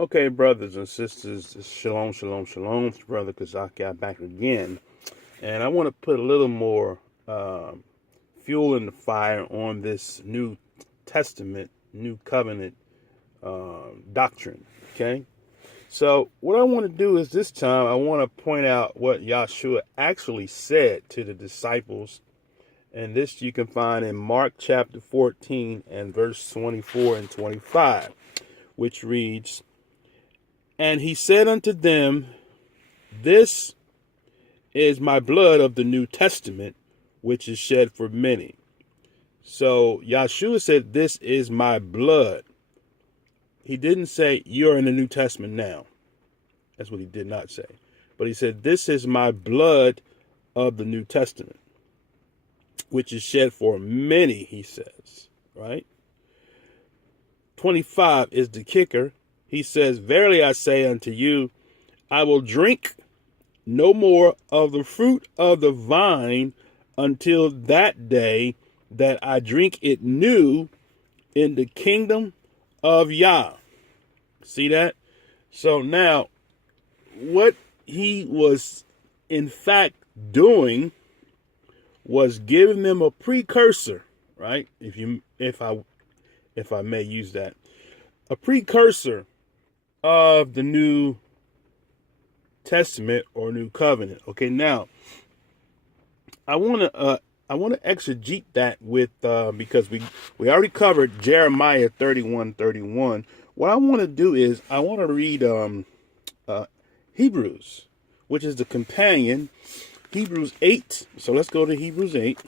Okay, brothers and sisters, shalom, shalom, shalom. It's Brother Kazaki back again. And I want to put a little more fuel in the fire on this New Testament, New Covenant doctrine. Okay? So, what I want to do is this time, I want to point out what Yahshua actually said to the disciples. And this you can find in Mark chapter 14 and verse 24 and 25, which reads, "And he said unto them, This is my blood of the New Testament, which is shed for many." So Yahshua said, "This is my blood." He didn't say, "You're in the New Testament now." That's what he did not say. But he said, "This is my blood of the New Testament, which is shed for many," he says, right? 25 is the kicker. He says, "Verily I say unto you, I will drink no more of the fruit of the vine until that day that I drink it new in the kingdom of Yah." See that? So now, what he was in fact doing was giving them a precursor, right? If I may use that, a precursor of the New Testament or New Covenant. Okay, now I want to exegete that with because we already covered Jeremiah 31:31. What I want to do is I want to read Hebrews, which is the companion, Hebrews 8. So let's go to Hebrews 8.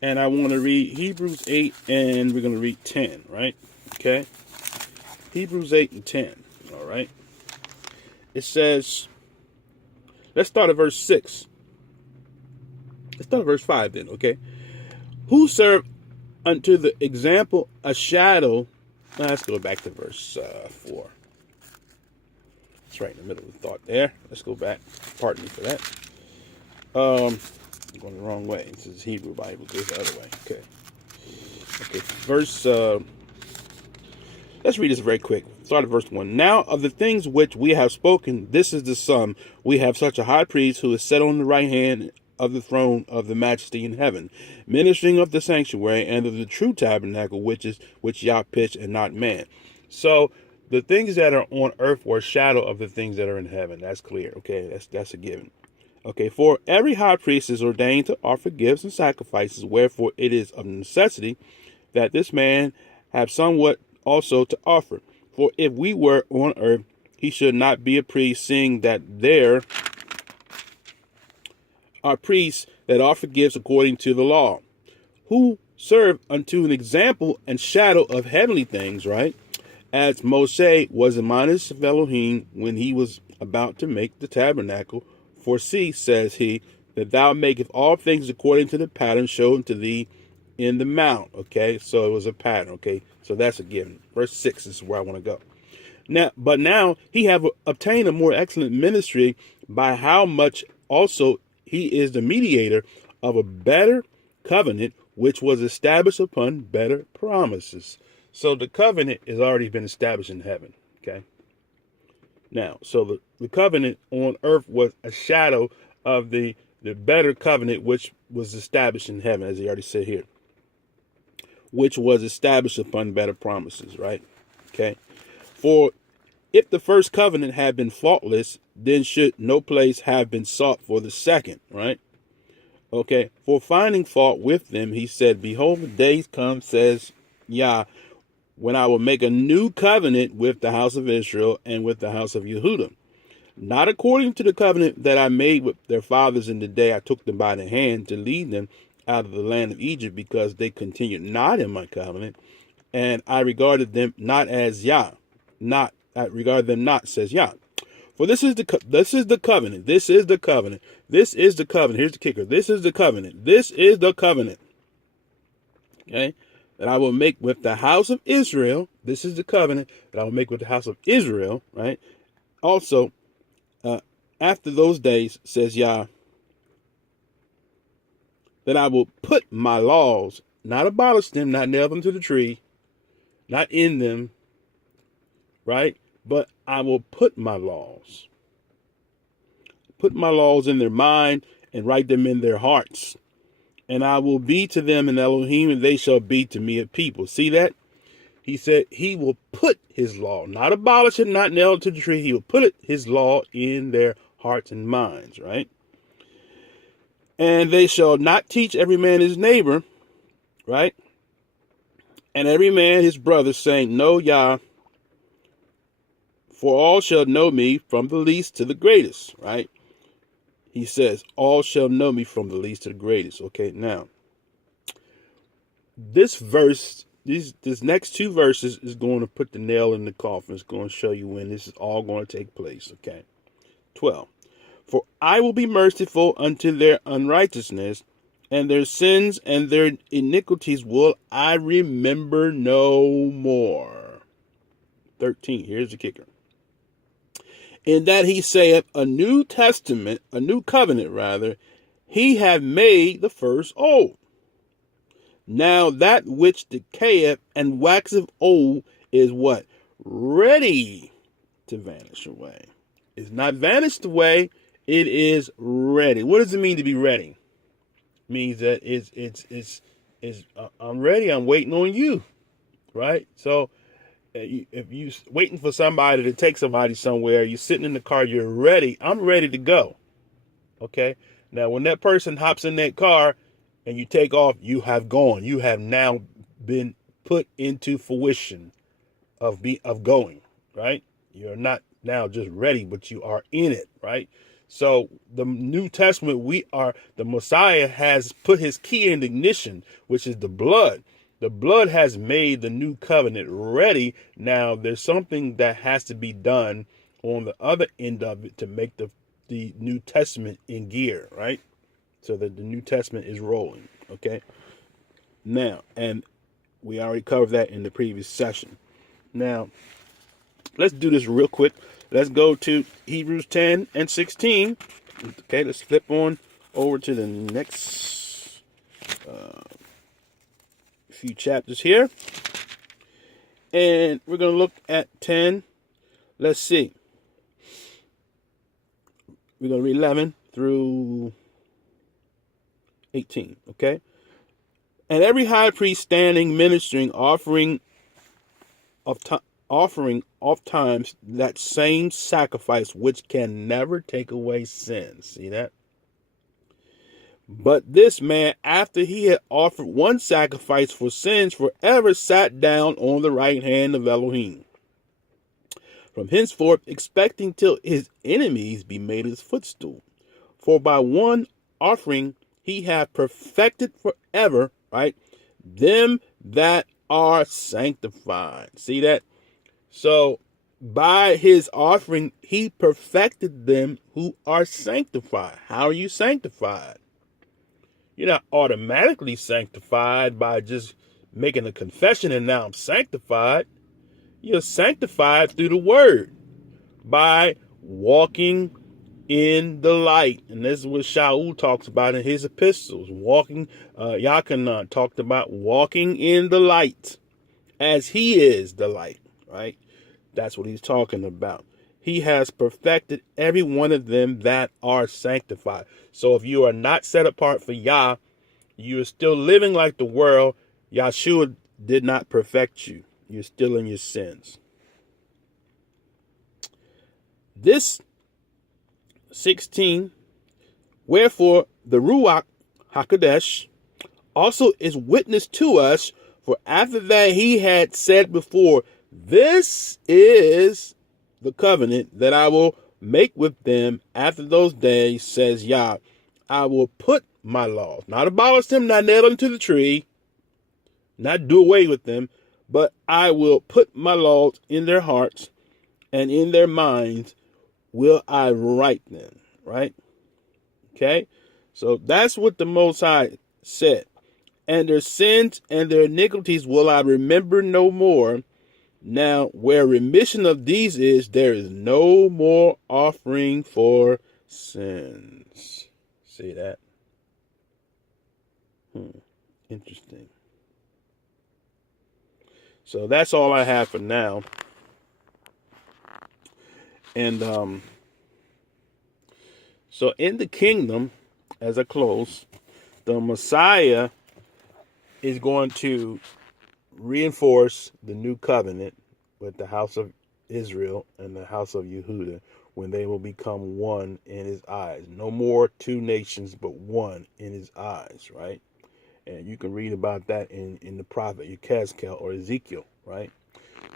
And I want to read Hebrews 8 and we're going to read 10, right? Okay. Hebrews 8 and 10. All right. It says, let's start at verse 6. Let's start at verse 5 then, okay? "Who serve unto the example a shadow." Let's go back to verse 4. It's right in the middle of the thought there. Let's go back. Pardon me for that. I'm going the wrong way. This is Hebrew Bible. Goes the other way. Okay. Okay. Let's read this very quick. Start at verse 1. "Now of the things which we have spoken, this is the sum. We have such a high priest who is set on the right hand of the throne of the majesty in heaven, ministering of the sanctuary and of the true tabernacle, which Yah pitched and not man." So the things that are on earth were a shadow of the things that are in heaven. That's clear. Okay, that's a given. Okay, "For every high priest is ordained to offer gifts and sacrifices, wherefore it is of necessity that this man have somewhat also to offer. For if we were on earth, he should not be a priest, seeing that there are priests that offer gifts according to the law, who serve unto an example and shadow of heavenly things," right? "As Moshe was admonished of Elohim when he was about to make the tabernacle. For see, says he, that thou makest all things according to the pattern shown to thee in the mount." Okay, so it was a pattern. Okay, so that's a given. Verse 6 is where I want to go. Now he have obtained a more excellent ministry, by how much also he is the mediator of a better covenant, which was established upon better promises. So the covenant has already been established in heaven. Okay. Now, so the covenant on earth was a shadow of the better covenant, which was established in heaven, as he already said here, which was established upon better promises, right? Okay. "For if the first covenant had been faultless, then should no place have been sought for the second," right? Okay. "For finding fault with them, he said, Behold, the days come, says Yah, when I will make a new covenant with the house of Israel and with the house of Yehudah, not according to the covenant that I made with their fathers in the day I took them by the hand to lead them out of the land of Egypt, because they continued not in my covenant, and I regarded them not as Yah, I regard them not, says Yah. For this is the covenant. This is the covenant. This is the covenant. Here's the kicker. This is the covenant. This is the covenant. Okay, that I will make with the house of Israel. This is the covenant that I will make with the house of Israel. Right. Also, after those days, says Yah, that I will put my laws, not abolish them, not nail them to the tree, not end them, right? But I will put my laws in their mind and write them in their hearts. And I will be to them an Elohim, and they shall be to me a people. See that? He said he will put his law, not abolish it, not nail it to the tree. He will put his law in their hearts and minds, right? And they shall not teach every man his neighbor, right? And every man his brother, saying, Know Yah, for all shall know me from the least to the greatest, right? He says, all shall know me from the least to the greatest. Okay, now, this verse, this next two verses is going to put the nail in the coffin. It's going to show you when this is all going to take place. Okay, 12. For I will be merciful unto their unrighteousness, and their sins and their iniquities will I remember no more. 13. Here's the kicker. In that he saith a new covenant rather, he hath made the first old. Now that which decayeth and waxeth old is what? Ready to vanish away. It's not vanished away, it is ready. What does it mean to be ready? It means that I'm ready, I'm waiting on you, right? So if you're waiting for somebody to take somebody somewhere, you're sitting in the car, you're ready. I'm ready to go. Okay. Now, when that person hops in that car and you take off, you have gone. You have now been put into fruition of going. Right. You're not now just ready, but you are in it. Right. So the New Testament, the Messiah has put his key in ignition, which is the blood. The blood has made the new covenant ready. Now there's something that has to be done on the other end of it to make the New Testament in gear, right? So that the New Testament is rolling, okay? Now, and we already covered that in the previous session. Now, let's do this real quick. Let's go to Hebrews 10 and 16. Okay, let's flip on over to the next few chapters here. And we're going to look at 10. Let's see. We're going to read 11 through 18, okay? And every high priest standing, ministering, offering oft times that same sacrifice which can never take away sins. See that? But this man, after he had offered one sacrifice for sins forever, sat down on the right hand of Elohim. From henceforth, expecting till his enemies be made his footstool. For by one offering he hath perfected forever, right, them that are sanctified. See that? So by his offering, he perfected them who are sanctified. How are you sanctified? You're not automatically sanctified by just making a confession and now I'm sanctified. You're sanctified through the word by walking in the light. And this is what Shaul talks about in his epistles. Yachanan talked about walking in the light as he is the light, right? That's what he's talking about. He has perfected every one of them that are sanctified. So if you are not set apart for Yah, you are still living like the world. Yahshua did not perfect you. You're still in your sins. This 16, wherefore the Ruach HaKodesh also is witness to us, for after that he had said before, this is the covenant that I will make with them after those days, says Yah. I will put my laws, not abolish them, not nail them to the tree, not do away with them, but I will put my laws in their hearts, and in their minds will I write them, right? Okay, so that's what the Most High said. And their sins and their iniquities will I remember no more. Now, where remission of these is, there is no more offering for sins. See that? Interesting. So that's all I have for now. And so in the kingdom, as I close, the Messiah is going to reinforce the new covenant with the house of Israel and the house of Yehuda when they will become one in his eyes. No more two nations, but one in his eyes, right? And you can read about that in the prophet Yechezkel or Ezekiel, right?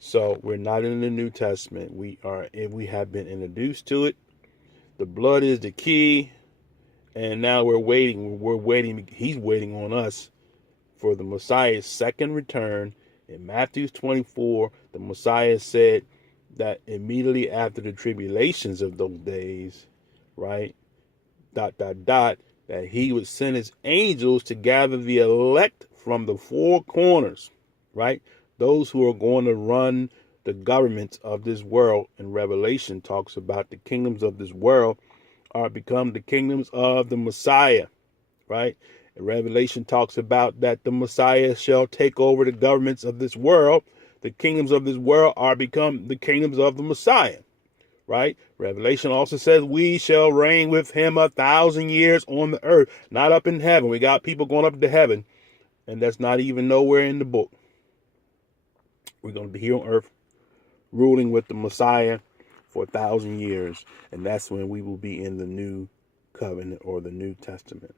So we're not in the New Testament. We have been introduced to it. The blood is the key, and now we're waiting. We're waiting. He's waiting on us for the Messiah's second return. In Matthew 24, the Messiah said that immediately after the tribulations of those days, right, that he would send his angels to gather the elect from the four corners, right? Those who are going to run the governments of this world. And Revelation talks about the kingdoms of this world are become the kingdoms of the Messiah, right? And Revelation talks about that the Messiah shall take over the governments of this world. The kingdoms of this world are become the kingdoms of the Messiah, right? Revelation also says we shall reign with him 1,000 years on the earth, not up in heaven. We got people going up to heaven, and that's not even nowhere in the book. We're going to be here on earth ruling with the Messiah for 1,000 years, and that's when we will be in the new covenant or the New Testament.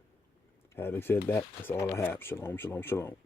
Having said that, that's all I have. Shalom, shalom, shalom.